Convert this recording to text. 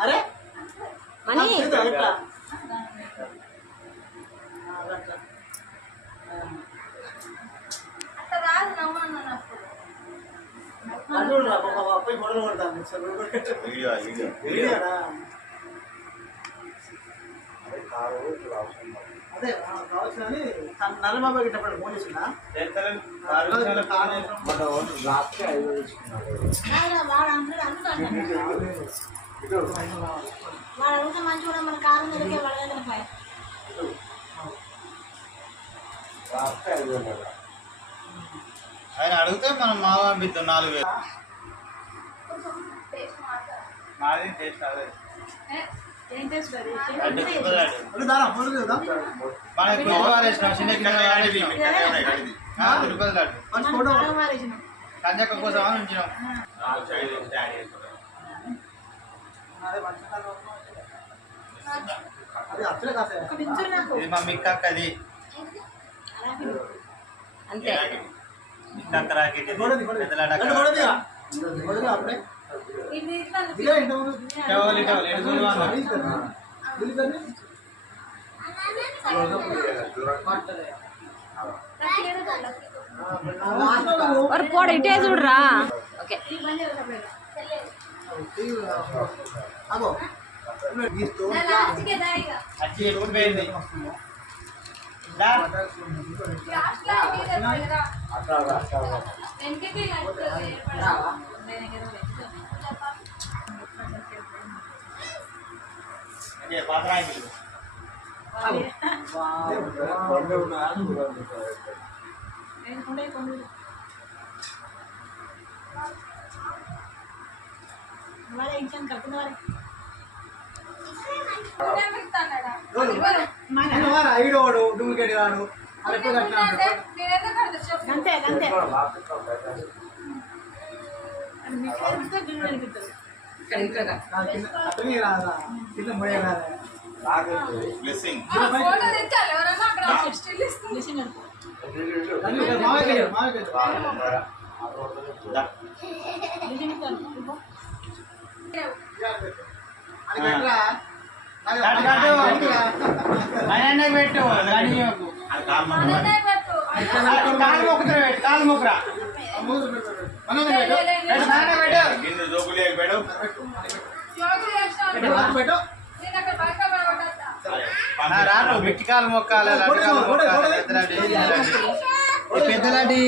అరే మనీ పోయి మొదలు కొడతాను అదే కావచ్చు అని నల్లబాబా గిట్టప్పుడు ఫోన్ చేసిందా మంచి కూడా మన కారు మీదకే ఆయన అడిగితే మనం మా పంపిద్దాం 4000 మాది టేస్ట్ అదే కంజక్క కోసం ఉంచినాం ఇది మా మిక్కది అంతే మిక్కక్క రాకెట్ పోడ ఇటే చూడరా ఓకే పోయింది ఐడోడు డూప్లికేట్ కాడు అంతే అంతే కింద మొయ్య రాదా పెట్టు కాలు మొక్కరా రాను మిట్టి కాలు మొక్కాలి పెద్దలాంటి